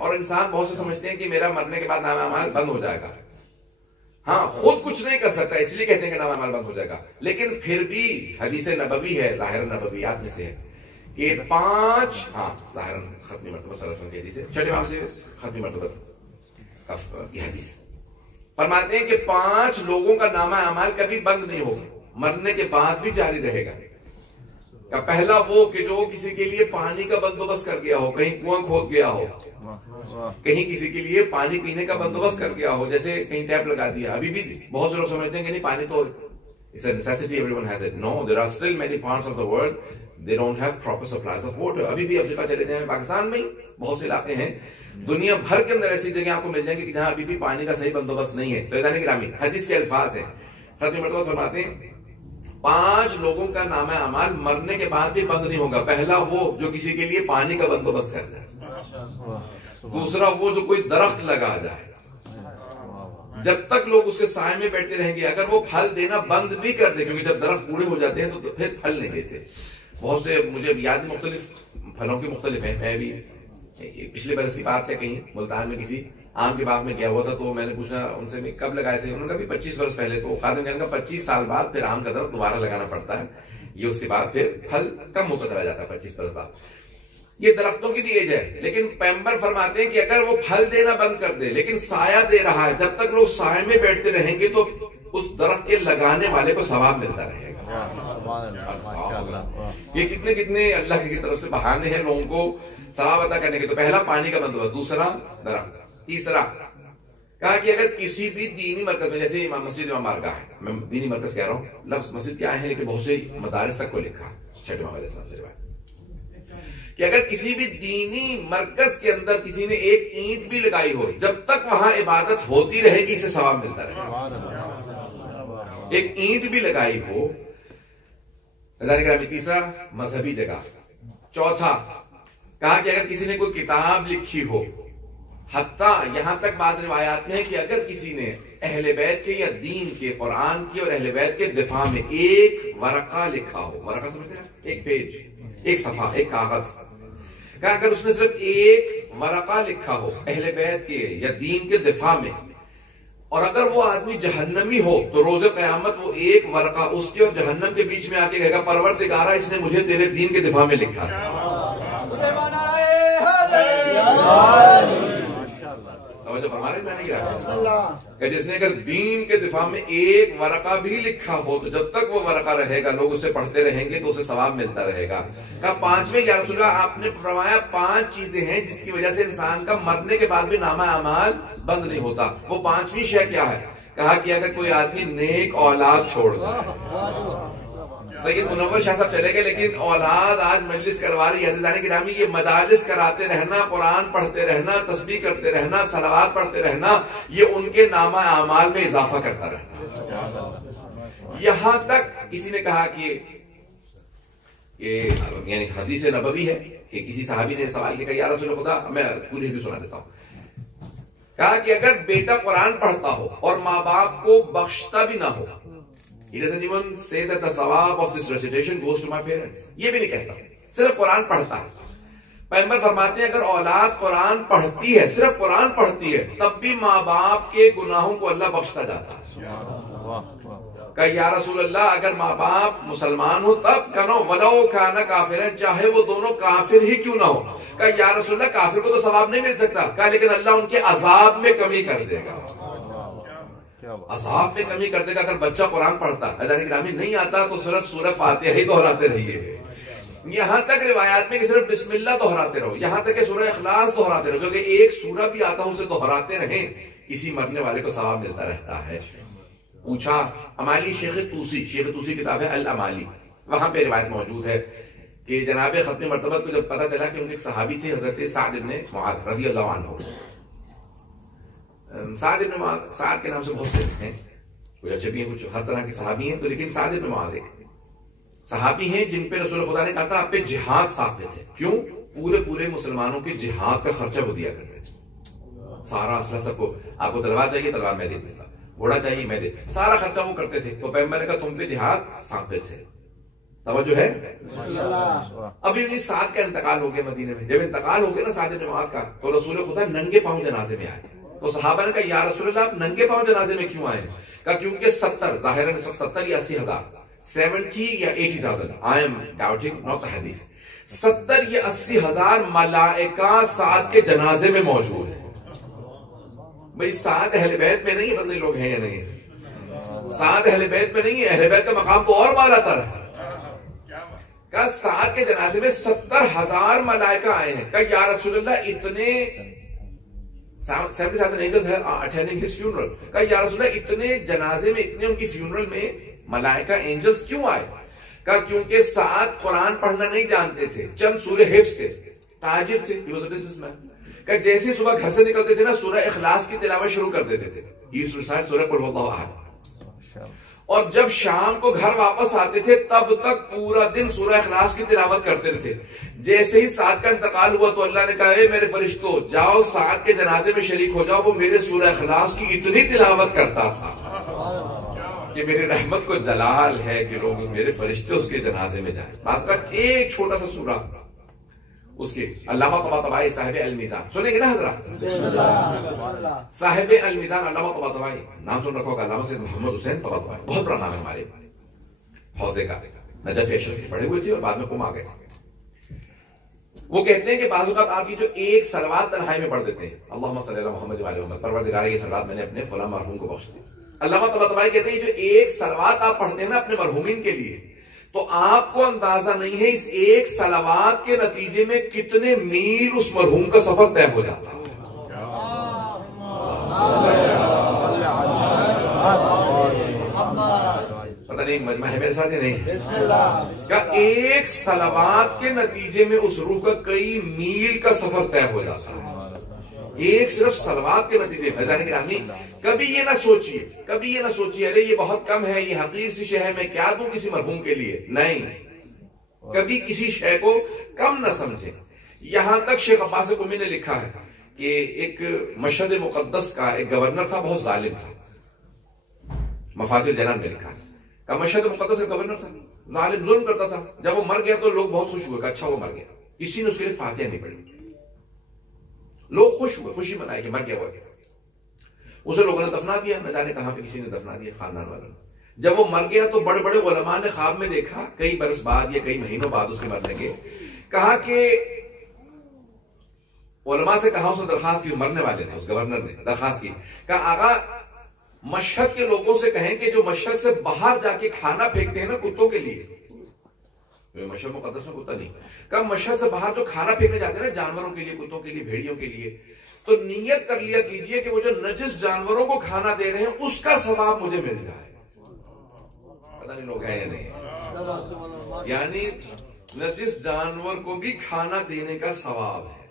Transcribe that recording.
اور انسان بہت سے سمجھتے ہیں کہ میرا مرنے کے بعد نام اعمال بند ہو جائے گا. ہاں خود کچھ نہیں کر سکتا اس لیے کہتے ہیں کہ نام اعمال بند ہو جائے گا، لیکن پھر بھی حدیث نبوی ہے، ظاہر نبویات میں سے ہے کہ 5 ظاہر ختمی مرتبہ صلی اللہ علیہ وسلم کی حدیث ہے، چھٹے امام سے ختمی مرتبہ کی حدیث فرماتے ہیں کہ 5 لوگوں کا نامہ اعمال کبھی بند نہیں ہوگا، مرنے کے بعد بھی جاری رہے گا. پہلا وہ کہ جو کسی کے لیے پانی کا بندوبست کر گیا ہو، کہیں کنواں کھود گیا ہو، کہیں کسی کے لیے پانی پینے کا بندوبست کر دیا ہو، جیسے کہیں ٹیپ لگا دیا. ابھی بھی بہت سے لوگ سمجھتے ہیں کہ نہیں پانی تو it's a necessity, everyone has it. No, there are still many parts of the world they don't have proper supplies of water. ابھی بھی افریقہ چلے جائیں، پاکستان میں بہت سے علاقے ہیں، دنیا بھر کے اندر ایسی جگہ آپ کو مل جائیں گے کہ جہاں ابھی بھی پانی کا صحیح بندوبست نہیں ہے. تو عزیزان گرامی حدیث کے الفاظ ہیں، ختم مرتبہ فرماتے ہیں 5 لوگوں کا نامہ اعمال مرنے کے بعد بھی بند نہیں ہوگا. پہلا وہ جو کسی کے لیے پانی کا بندوبست کر جائے، دوسرا وہ جو کوئی درخت لگا جائے، جب تک لوگ اس کے سائے میں بیٹھتے رہیں گے. اگر وہ پھل دینا بند بھی کر دے، کیونکہ جب درخت بوڑھے ہو جاتے ہیں تو پھر پھل نہیں دیتے. بہت سے مجھے یاد مختلف پھلوں کے مختلف ہیں. میں بھی پچھلے برس کی بات سے کہیں ملتان میں کسی آم کے باغ میں گیا ہوا تھا، تو میں نے پوچھنا ان سے کب لگائے تھے، انہوں نے کہا بھی 25 برس پہلے. تو خادم نے کہا 25 سال بعد پھر آم کا درخت دوبارہ لگانا پڑتا ہے، یہ اس کے بعد پھر پھل کم ہوتا چلا جاتا ہے 25 برس بعد. یہ درختوں کی بھی ایج ہے، لیکن پیغمبر فرماتے ہیں کہ اگر وہ پھل دینا بند کر دے لیکن سایہ دے رہا ہے، جب تک لوگ سائے میں بیٹھتے رہیں گے تو اس درخت کے لگانے والے کو ثواب ملتا رہے گا. یہ کتنے کتنے اللہ کی طرف سے بہانے ہیں لوگوں کو ثواب عطا کرنے کے. تو پہلا پانی کا بندوبست، دوسرا درخت، تیسرا کہا کہ اگر کسی بھی دینی مرکز میں، جیسے مسجد امام بارگاہ ہے، میں دینی مرکز کہہ رہا ہوں، لفظ مسجد کیا ہے لیکن بہت سے مدارس تک کو لکھا چھٹے امام علیہ السلام سے روایت کہ اگر کسی بھی دینی مرکز کے اندر کسی نے ایک اینٹ بھی لگائی ہو، جب تک وہاں عبادت ہوتی رہے گی اسے ثواب ملتا رہے گا. ایک اینٹ بھی لگائی ہو. تیسرا مذہبی جگہ. چوتھا کہا کہ اگر کسی نے کوئی کتاب لکھی ہو، حتیٰ یہاں تک بعض روایات میں ہے کہ اگر کسی نے اہل بیت کے یا دین کے، قرآن کی اور اہل بیت کے دفاع میں ایک ورقہ لکھا ہو، ورقہ سمجھتے ہیں، ایک پیج، ایک صفحہ، ایک کاغذ، کہا اگر اس نے صرف ایک ورقہ لکھا ہو اہل بیت کے یا دین کے دفاع میں، اور اگر وہ آدمی جہنمی ہو تو روز قیامت وہ ایک ورقہ اس کے اور جہنم کے بیچ میں آ کے کہے گا پروردگارا اس نے مجھے تیرے دین کے دفاع میں لکھا تھا. توجہ فرما رہے ہیں کہ جس نے اگر دین کے دفاع میں ایک ورقہ بھی لکھا ہو تو جب تک وہ ورقہ رہے گا لوگ اسے پڑھتے رہیں گے تو اسے ثواب ملتا رہے گا. کہا 5ویں یا رسول اللہ آپ نے فرمایا 5 چیزیں ہیں جس کی وجہ سے انسان کا مرنے کے بعد بھی نامہ اعمال بند نہیں ہوتا. وہ 5ویں شے کیا ہے؟ کہا کہ اگر کوئی آدمی نیک اولاد چھوڑ دے. سید منور شاہ صاحب چلے گئے لیکن اولاد آج مجلس کروا رہی ہے. عزیزان گرامی یہ مجالس کراتے رہنا، قرآن پڑھتے رہنا، تسبیح کرتے رہنا، صلوات پڑھتے رہنا، یہ ان کے نامہ اعمال میں اضافہ کرتا رہتا. یہاں تک کسی نے کہا کہ یعنی حدیث نبوی ہے کہ کسی صحابی نے سوال کیا یا رسول خدا، میں پوری حدیث سنا دیتا ہوں. کہا کہ اگر بیٹا قرآن پڑھتا ہو اور ماں باپ کو بخشتا بھی نہ ہو، he doesn't even say that the thawab of this recitation goes to my parents. یہ بھی نہیں کہتا، صرف قرآن پڑھتا ہے. پیغمبر فرماتے ہیں اگر اولاد قرآن پڑھتی ہے، صرف قرآن پڑھتی ہے، تب بھی ماں باپ کے گناہوں کو اللہ بخشتا جاتا ہے. کہ یا رسول اللہ اگر ماں باپ مسلمان ہو تب کنو ولو کان کافرن، چاہے وہ دونوں کافر ہی کیوں نہ ہو. کہ یا رسول اللہ کافر کو تو ثواب نہیں مل سکتا. کہا لیکن اللہ ان کے عذاب میں کمی کر دے گا، عذاب میں کمی کر دے گا. اگر بچہ قرآن پڑھتا عزیزان گرامی نہیں آتا تو صرف سورہ فاتحہ ہی دہراتے رہیے. یہاں تک روایات میں کہ صرف بسم اللہ دہراتے رہو، یہاں تک کہ سورہ اخلاص دہراتے رہو، جو کہ ایک سورہ بھی آتا ہوں اسے دہراتے رہیں، اسی مرنے والے کو ثواب ملتا رہتا ہے. پوچھا امالی شیخ توسی کتاب ہے الامالی، وہاں پہ روایت موجود ہے کہ جناب ختم مرتبہ کو جب پتا چلا کہ ان کے ایک صحابی تھے حضرت سعد بن معاذ رضی اللہ عنہ. سعد بن معاذ، سعد کے نام سے بہت سے ہیں، کچھ اچھے بھی ہیں کچھ ہر طرح کے صحابی ہیں، تو لیکن سعد بن معاذ ایک صحابی ہیں جن پہ رسول خدا نے کہا تھا آپ پہ جہاد ساتھ تھے. کیوں؟ پورے مسلمانوں کے جہاد کا خرچہ وہ دیا کرتے تھے. سارا اسلحہ سب کو، آپ کو تلوار چاہیے تلوار میں دے دوں گا، گھوڑا چاہیے میں دے، سارا خرچہ وہ کرتے تھے. تو پیغمبر نے کہا تم پہ جہاد سانپے تھے. توجہ ہے؟ ابھی 1907 کا انتقال ہو گیا مدینے میں. جب انتقال ہو گیا نا سعد بن معاذ کا, تو رسول خدا ننگے پاؤں جنازے میں آئے. تو صحابہ نے کہا یا رسول اللہ آپ ننگے پاؤں جنازے میں کیوں آئے؟ کہا کیونکہ 70 ظاہر 70 یا 80 ہزار 70 یا 80,000 I am doubting not the hadith 70 یا 80 ہزار ملائکہ سعد کے جنازے میں موجود ہیں. بھئی سعد اہل بیت میں نہیں, بدلے لوگ ہیں یا نہیں؟ سعد اہل بیت میں نہیں ہے, اہل بیت کا مقام تو اور بالا تر ہے. کہا سعد کے جنازے میں 70,000 ملائکہ آئے ہیں. کہا یا رسول اللہ اتنے 70,000 angels are attending his funeral. کہا یا رسول اللہ اتنے جنازے میں, اتنے ان کی فیونرل میں ملائکہ اینجلز کیوں آئے؟ کہا کیونکہ سعد قرآن پڑھنا نہیں جانتے تھے, چند سورہ حفظ تھے, تاجر تھے, he was a businessman. کہ جیسے صبح گھر سے نکلتے تھے نا سورہ اخلاص کی تلاوت شروع کر دیتے تھے, he used to recite سورہ قل هو اللہ احد. اور جب شام کو گھر واپس آتے تھے تب تک پورا دن سورہ اخلاص کی تلاوت کرتے تھے. جیسے ہی سعد کا انتقال ہوا تو اللہ نے کہا اے میرے فرشتوں جاؤ سعد کے جنازے میں شریک ہو جاؤ, وہ میرے سورہ اخلاص کی اتنی تلاوت کرتا تھا کہ میری رحمت کو جلال ہے کہ لوگ میرے فرشتے اس کے جنازے میں جائیں. بعض کا ایک چھوٹا سا سورہ اس کے علامہ طباطبائی صاحب المیزان سنیں گے نا حضرات, صاحب المیزان علامہ طباطبائی, نام سن رکھو گا علامہ سید محمد حسین طباطبائی, بہت بڑا نام ہے ہمارے حوزے کا, نجف اشرف پڑھے ہوئے تھے اور بعد میں قم آ گئے. وہ کہتے ہیں کہ بعض اوقات آپ کی جو ایک صلوات تنہائی میں پڑھ دیتے ہیں, اللہم صلی اللہ محمد وعلی محمد, پروردگار یہ صلوات میں نے اپنے فلاں مرحوم کو بخش دی. علامہ طباطبائی کہتے ہیں جو ایک صلوات آپ پڑھتے ہیں نا اپنے مرحومین کے لیے, تو آپ کو اندازہ نہیں ہے اس ایک صلوات کے نتیجے میں کتنے میل اس مرحوم کا سفر طے ہو جاتا ہے. پتہ نہیں مجمع ہے میرے ساتھ نہیں کہ ایک صلوات کے نتیجے میں اس روح کا کئی میل کا سفر طے ہو جاتا ہے, ایک صرف صلوات کے نتیجے میں. عزیزان گرامی کبھی یہ نہ سوچیے ارے یہ بہت کم ہے, یہ حقیر سی شے ہے, میں کیا دوں کسی مرحوم کے لیے. نہیں, کبھی کسی شے کو کم نہ سمجھیں. یہاں تک شیخ عباس قمی نے لکھا ہے کہ ایک مشہد مقدس کا ایک گورنر تھا, بہت ظالم تھا. مفاتیح الجنان نے لکھا ہے کہ مشہد مقدس کا گورنر تھا, ظالم, ظلم کرتا تھا. جب وہ مر گیا تو لوگ بہت خوش ہوئے کہ اچھا وہ مر گیا. کسی نے اس کے لیے فاتحہ نہیں پڑھی. لوگ خوش ہوئے, خوشی منائے کہ مر گیا ہوا. اسے لوگوں نے دفنا دیا, نہ جانے کہاں پہ کسی نے دفنا دیا, خاندان والوں نے. جب وہ مر گیا تو بڑے بڑے علماء نے خواب میں دیکھا کئی برس بعد یا کئی مہینوں بعد اس کے مرنے کے, کہا کہ علماء سے کہا, اس نے درخواست کی, مرنے والے نے, اس گورنر نے درخواست کی, کہا آقا مشہد کے لوگوں سے کہیں کہ جو مشہد سے باہر جا کے کھانا پھینکتے ہیں نا کتوں کے لیے, مشہد مقدس میں کتا نہیں, کہا مشہد سے باہر جو کھانا پھینکنے جاتے ہیں نا جانوروں کے لیے, کتوں کے لیے, بھیڑیوں کے لیے, تو نیت کر لیا کیجئے کہ وہ جو نجس جانوروں کو کھانا دے رہے ہیں اس کا ثواب مجھے مل جائے. پتہ نہیں لوگ ہیں یا نہیں, یعنی نجس جانور کو بھی کھانا دینے کا ثواب ہے.